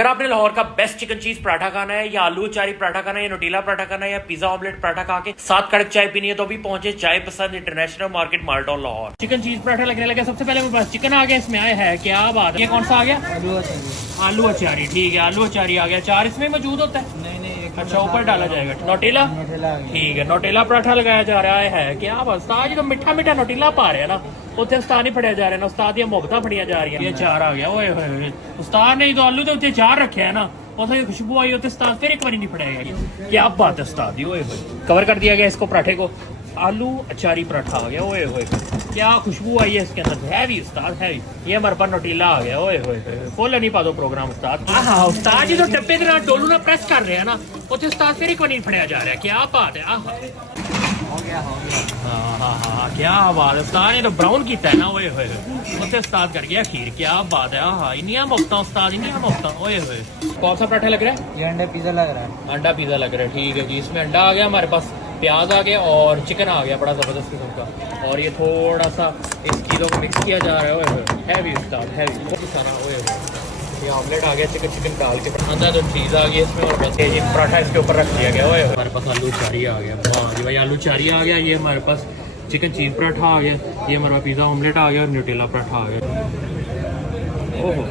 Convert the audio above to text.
अगर आपने लाहौर का बेस्ट चिकन चीज पराठा खाना है या आलू अचारी पराठा खाना है या न्यूटेला पराठा खाना है या पिज्जा ऑमलेट पराठा खा के साथ कड़क चाय पीनी है तो अभी पहुंचे चाय पसंद इंटरनेशनल मार्केट माल्टोन लाहौर। चिकन चीज पराठा लगने लगा। सबसे पहले मेरे पास चिकन आ गया, इसमें आया है क्या बात है। ये कौन सा आ गया? आलू अचारी। ठीक है, आलू अचारी आ गया। चार इसमें मौजूद होता है? नहीं। अच्छा, ऊपर डाला जाएगा। नोटेला ठीक है, नोटेला पराठा लगाया जा रहा है। क्या बात, उस्ताद जो मिठा मिठा नोटेला पा रहे हैं ना, उत्थे उस्ताद नहीं फड़िया जा रहे ना, उस्ताद दी मोहब्बतां फड़िया जा रही है। ये चार आ गया। ओए होए, उस्ताद ने तो आलू तो उत्थे चार रखे है ना, उसे खुशबू आई होती उस्ताद फिर एक बार नहीं फड़ाएगा। क्या बात है उस्ताद दी। ओए होए, कवर कर दिया गया इसको पराठे को। आलू अचारी पराठा आ गया। ओए होए, क्या खुशबू आई है इसके अंदर। हैवी उस्ताद, हैवी। ये हमारे पास नोटीला आ गया। ओए होए, फुल नहीं पा दो प्रोग्राम उस्ताद। हाँ, उस्ताद जी तो डब्बे के नाल डोलू ना प्रेस कर रहे हैं ना, उसे उस्ताद फिर एक बार नहीं फड़ाया जा रहा है। क्या बात है। हो गया। हाँ, क्या बात है। उस्ताद ने तो ब्राउन किया है ना। ओए होए, उसे उस्ताद कर गया खीर। क्या बात है। हाँ, इन्नियां मुफ्तां उस्ताद, इन्नियां मुफ्तां। ओए होए, कौन सा पराठा लग रहा है? ये अंडा पिज्जा लग रहा है। अंडा पिज्जा लग रहा है। ठीक है जी, इसमें अंडा आ गया, हमारे पास प्याज आ गया और चिकन आ गया बड़ा ज़बरदस्त किस्म का। और ये थोड़ा सा इस चीज़ों को मिक्स किया जा रहा है। ओए हैवी उस्ताद, हैवी बहुत सारा। ओए ये ऑमलेट आ गया, चिकन डाल के अंदर तो चीज़ आ गई इसमें। और बस ये पराठा इसके ऊपर रख दिया गया। ओए हमारे पास आलू चारी आ गया। वाह जी भाई, आलू चारी आ गया। ये हमारे पास चिकन चीज़ पराठा आ गया। ये हमारा पिज़्ज़ा ऑमलेट आ गया और न्यूटेला पराठा आ गया। ओहो।